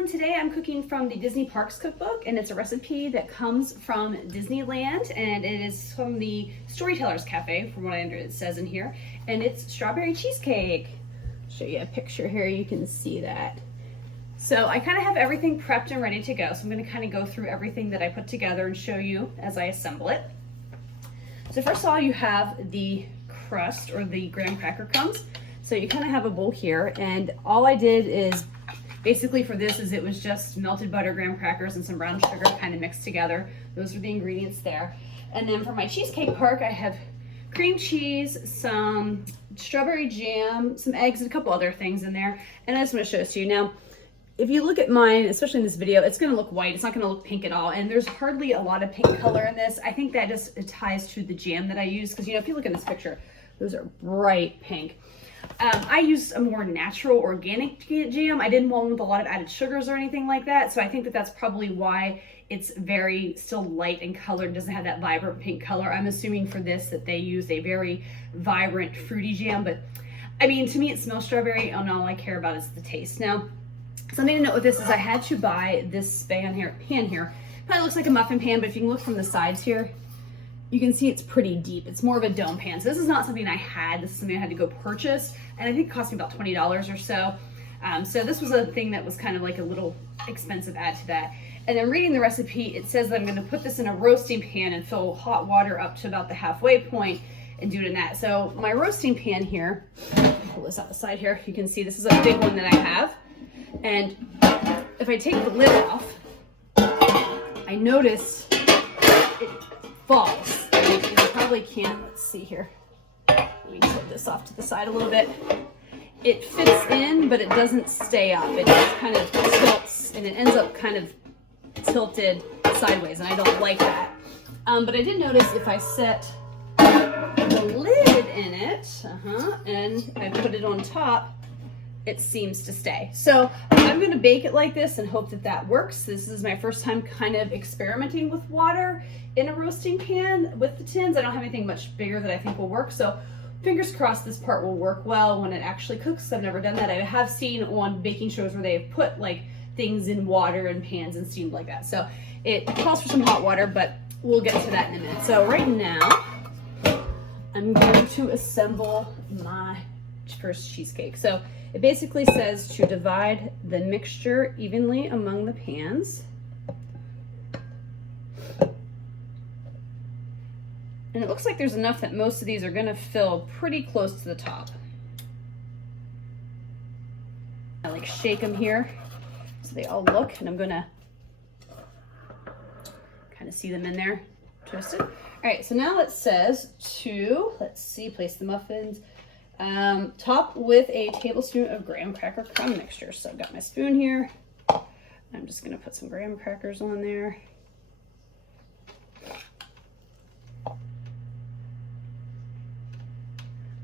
everyone. Today I'm cooking from the Disney Parks Cookbook, and it's a recipe that comes from Disneyland, and it is from the Storytellers Cafe, from what I understand it says in here, and it's strawberry cheesecake. I'll show you a picture here, you can see that. So I kind of have everything prepped and ready to go, so I'm going to kind of go through everything that I put together and show you as I assemble it. So first of all, you have the crust, or the graham cracker crumbs. So you kind of have a bowl here, and all I did is basically for this is it was just melted butter, graham crackers, and some brown sugar kind of mixed together. Those are the ingredients there. And then for my cheesecake part, I have cream cheese, some strawberry jam, some eggs, and a couple other things in there. And I just want to show this to you. Now, if you look at mine, especially in this video, it's going to look white. It's not going to look pink at all. And there's hardly a lot of pink color in this. I think that just ties to the jam that I use. Because, you know, if you look in this picture, those are bright pink. I used a more natural organic jam. I didn't want one with a lot of added sugars or anything like that. So I think that that's probably why it's very still light in color. It doesn't have that vibrant pink color. I'm assuming for this that they use a very vibrant fruity jam. But I mean, to me, it smells strawberry, and all I care about is the taste. Now, something to note with this is I had to buy this pan here. Probably looks like a muffin pan, but if you can look from the sides here, you can see it's pretty deep. It's more of a dome pan. So this is not something I had. This is something I had to go purchase. And I think it cost me about $20 or so. So this was a thing that was kind of like a little expensive add to that. And then reading the recipe, it says that I'm gonna put this in a roasting pan and fill hot water up to about the halfway point and do it in that. So my roasting pan here, pull this out the side here, you can see this is a big one that I have. And if I take the lid off, I notice it falls. You probably can't, let's see here. Let me tilt this off to the side a little bit. It fits in, but it doesn't stay up. It just kind of tilts, and it ends up kind of tilted sideways, and I don't like that. But I did notice if I set the lid in it, and I put it on top, it seems to stay. So I'm going to bake it like this and hope that that works. This is my first time kind of experimenting with water in a roasting pan with the tins. I don't have anything much bigger that I think will work. So fingers crossed this part will work well when it actually cooks. I've never done that. I have seen on baking shows where they've put like things in water and pans and steamed like that. So it calls for some hot water, but we'll get to that in a minute. So right now I'm going to assemble my first cheesecake. So it basically says to divide the mixture evenly among the pans. And it looks like there's enough that most of these are gonna fill pretty close to the top. I like shake them here so they all look, and I'm gonna kind of see them in there, twisted. All right, so now it says to, let's see, place the muffins. Top with a tablespoon of graham cracker crumb mixture. So I've got my spoon here. I'm just going to put some graham crackers on there.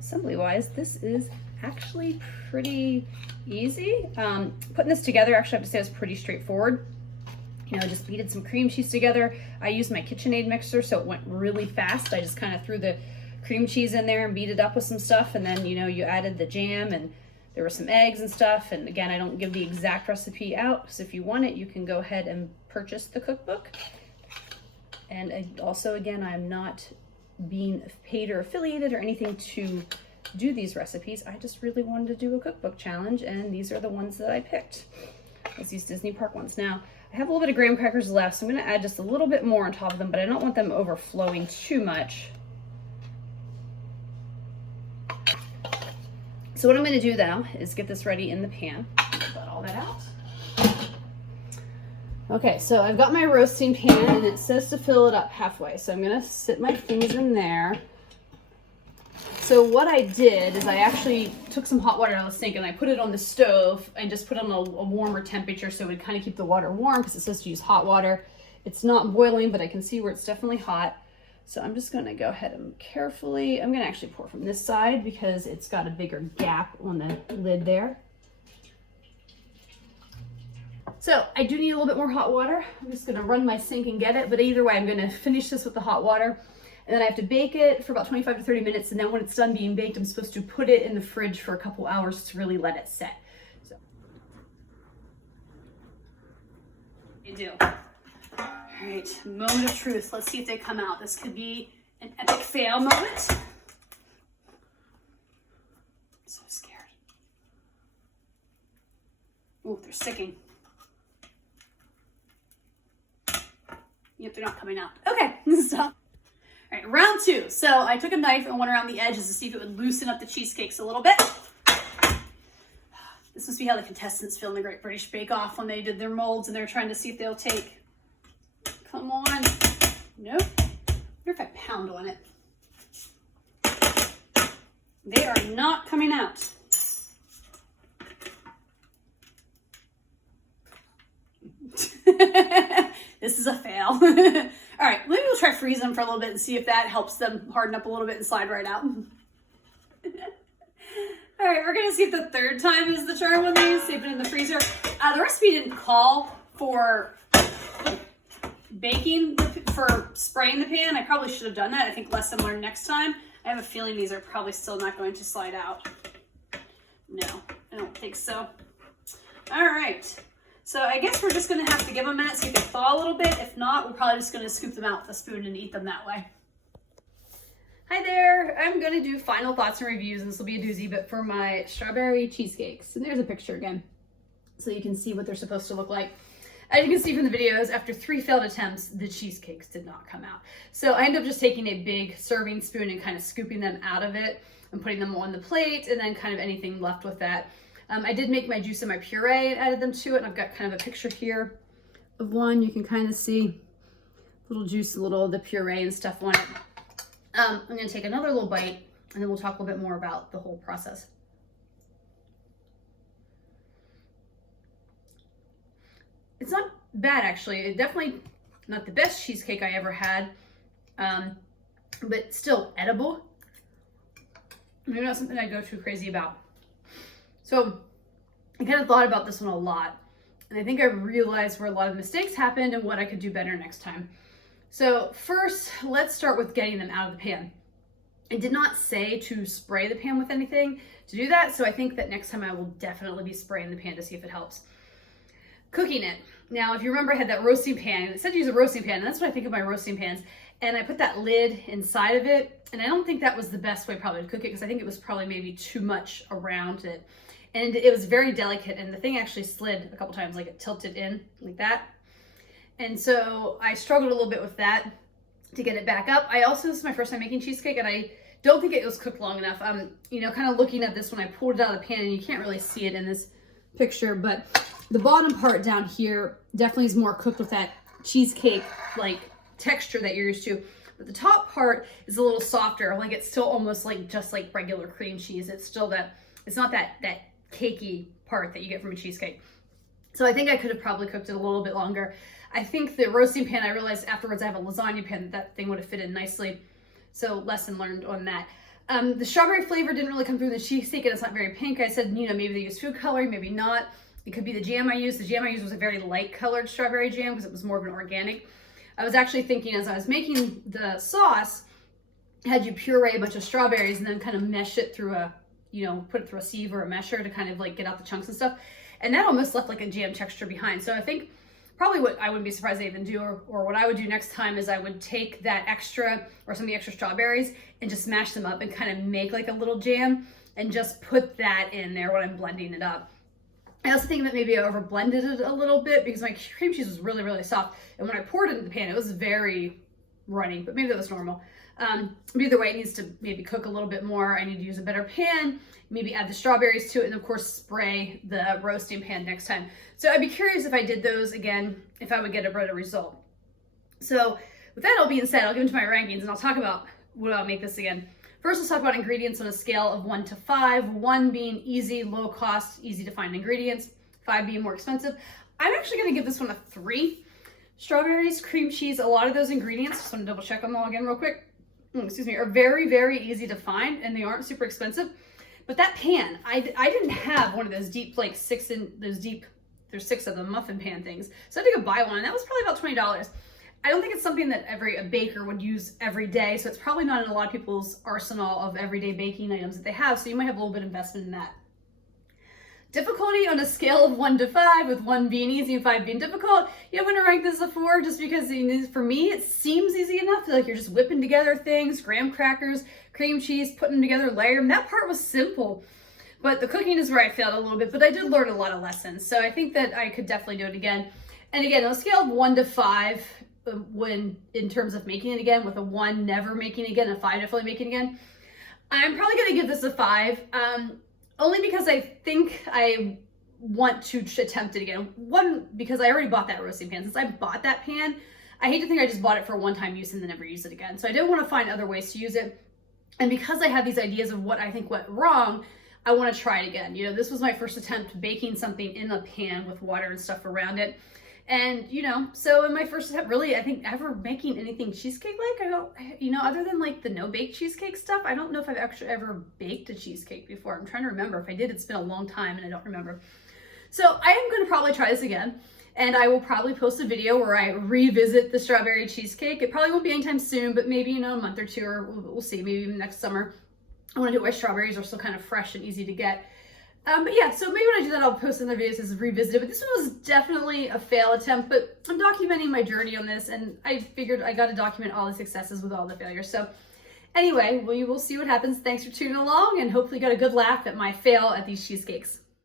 Assembly wise, this is actually pretty easy. Putting this together, actually I have to say, is pretty straightforward. You know, I just beated some cream cheese together. I used my KitchenAid mixer, so it went really fast. I just kind of threw the cream cheese in there and beat it up with some stuff, and then, you know, you added the jam, and there were some eggs and stuff. And again, I don't give the exact recipe out, so if you want it, you can go ahead and purchase the cookbook. And also, again, I'm not being paid or affiliated or anything to do these recipes. I just really wanted to do a cookbook challenge, and these are the ones that I picked. It's these Disney Park ones. Now, I have a little bit of graham crackers left, so I'm going to add just a little bit more on top of them, but I don't want them overflowing too much. So what I'm going to do now is get this ready in the pan. Let all that out. Okay, so I've got my roasting pan, and it says to fill it up halfway. So I'm going to sit my things in there. So what I did is I actually took some hot water out of the sink, and I put it on the stove and just put it on a warmer temperature so it would kind of keep the water warm, because it says to use hot water. It's not boiling, but I can see where it's definitely hot. So I'm just going to go ahead and carefully, I'm going to actually pour from this side because it's got a bigger gap on the lid there. So I do need a little bit more hot water. I'm just going to run my sink and get it, but either way, I'm going to finish this with the hot water, and then I have to bake it for about 25 to 30 minutes. And then when it's done being baked, I'm supposed to put it in the fridge for a couple hours to really let it set. So They do. All right, moment of truth. Let's see if they come out. This could be an epic fail moment. I'm so scared. Oh, they're sticking. Yep, they're not coming out. Okay, stop. All right, round 2. So I took a knife and went around the edges to see if it would loosen up the cheesecakes a little bit. This must be how the contestants feel in the Great British Bake Off when they did their molds and they're trying to see if they'll take. Come on. Nope. I wonder if I pound on it. They are not coming out. This is a fail. All right, maybe we'll try freeze them for a little bit and see if that helps them harden up a little bit and slide right out. All right, we're gonna see if the third time is the charm on these. Save it in the freezer. The recipe didn't call for baking, for spraying the pan. I probably should have done that. I think lesson learned next time. I have a feeling these are probably still not going to slide out. No, I don't think so. All right, so I guess we're just gonna have to give them a minute, see if they thaw a little bit. If not, we're probably just gonna scoop them out with a spoon and eat them that way. Hi there, I'm gonna do final thoughts and reviews, and this will be a doozy, but for my strawberry cheesecakes. And there's a picture again, so you can see what they're supposed to look like. As you can see from the videos, after 3 failed attempts, the cheesecakes did not come out. So I ended up just taking a big serving spoon and kind of scooping them out of it and putting them on the plate, and then kind of anything left with that. I did make my juice and my puree and added them to it, and I've got kind of a picture here of one. You can kind of see little juice, a little of the puree and stuff on it. I'm gonna take another little bite, and then we'll talk a little bit more about the whole process. It's not bad, actually. It's definitely not the best cheesecake I ever had, but still edible. Maybe not something I go too crazy about. So I kind of thought about this one a lot, and I think I realized where a lot of mistakes happened and what I could do better next time. So first, let's start with getting them out of the pan. I did not say to spray the pan with anything to do that, so I think that next time I will definitely be spraying the pan to see if it helps. Cooking it. Now, if you remember, I had that roasting pan, and it said to use a roasting pan, and that's what I think of my roasting pans. And I put that lid inside of it, and I don't think that was the best way probably to cook it, because I think it was probably maybe too much around it. And it was very delicate, and the thing actually slid a couple times, like it tilted in like that. And so I struggled a little bit with that to get it back up. This is my first time making cheesecake, and I don't think it was cooked long enough. You know, kind of looking at this when I pulled it out of the pan, and you can't really see it in this picture, but the bottom part down here definitely is more cooked with that cheesecake like texture that you're used to. But the top part is a little softer, like it's still almost like just like regular cream cheese. It's still that, it's not that cakey part that you get from a cheesecake. So I think I could have probably cooked it a little bit longer. I think the roasting pan, I realized afterwards I have a lasagna pan, that thing would have fit in nicely. So lesson learned on that. The strawberry flavor didn't really come through in the cheesecake, and it's not very pink. I said, you know, maybe they used food coloring, maybe not. It could be the jam I used. The jam I used was a very light colored strawberry jam because it was more of an organic. I was actually thinking as I was making the sauce, had you puree a bunch of strawberries and then kind of mesh it through a, you know, put it through a sieve or a mesher to kind of like get out the chunks and stuff. And that almost left like a jam texture behind. So I think probably what I wouldn't be surprised they even do, or what I would do next time is I would take that extra or some of the extra strawberries and just smash them up and kind of make like a little jam and just put that in there when I'm blending it up. I also think that maybe I over blended it a little bit because my cream cheese was really, really soft. And when I poured it into the pan, it was very runny, but maybe that was normal. But either way, it needs to maybe cook a little bit more. I need to use a better pan, maybe add the strawberries to it, and of course spray the roasting pan next time. So I'd be curious if I did those again, if I would get a better result. So with that all being said, I'll get into my rankings and I'll talk about what I'll make this again. First, let's talk about ingredients on a scale of 1 to 5. 1 being easy, low cost, easy to find ingredients. 5 being more expensive. I'm actually gonna give this one a 3. Strawberries, cream cheese, a lot of those ingredients, just want to double check them all again real quick, excuse me, are very, very easy to find and they aren't super expensive. But that pan, I didn't have one of those deep, like there's 6 of them, muffin pan things. So I had to go buy one, and that was probably about $20. I don't think it's something that a baker would use every day, so it's probably not in a lot of people's arsenal of everyday baking items that they have, so you might have a little bit of investment in that. Difficulty on a scale of 1 to 5, with 1 being easy and 5 being difficult. Yeah, I'm gonna rank this a 4 just because for me it seems easy enough. Like you're just whipping together things, graham crackers, cream cheese, putting them together, layer them. That part was simple. But the cooking is where I failed a little bit, but I did learn a lot of lessons. So I think that I could definitely do it again. And again, on a scale of 1 to 5, when in terms of making it again, with a 1 never making it again, a 5 definitely making it again, I'm probably gonna give this a 5. Only because I think I want to attempt it again. 1, because I already bought that roasting pan. Since I bought that pan, I hate to think I just bought it for one-time use and then never use it again. So I did want to find other ways to use it. And because I have these ideas of what I think went wrong, I want to try it again. You know, this was my first attempt baking something in a pan with water and stuff around it. And, you know, so in my first attempt, really, I think ever making anything cheesecake-like, I don't, you know, other than like the no-bake cheesecake stuff, I don't know if I've actually ever baked a cheesecake before. I'm trying to remember. If I did, it's been a long time and I don't remember. So I am going to probably try this again. And I will probably post a video where I revisit the strawberry cheesecake. It probably won't be anytime soon, but maybe, you know, a month or two, or we'll see, maybe even next summer. I want to do it while strawberries are still kind of fresh and easy to get. But yeah, so maybe when I do that, I'll post another videos as revisited. But this one was definitely a fail attempt, but I'm documenting my journey on this, and I figured I got to document all the successes with all the failures. So anyway, we will see what happens. Thanks for tuning along, and hopefully you got a good laugh at my fail at these cheesecakes.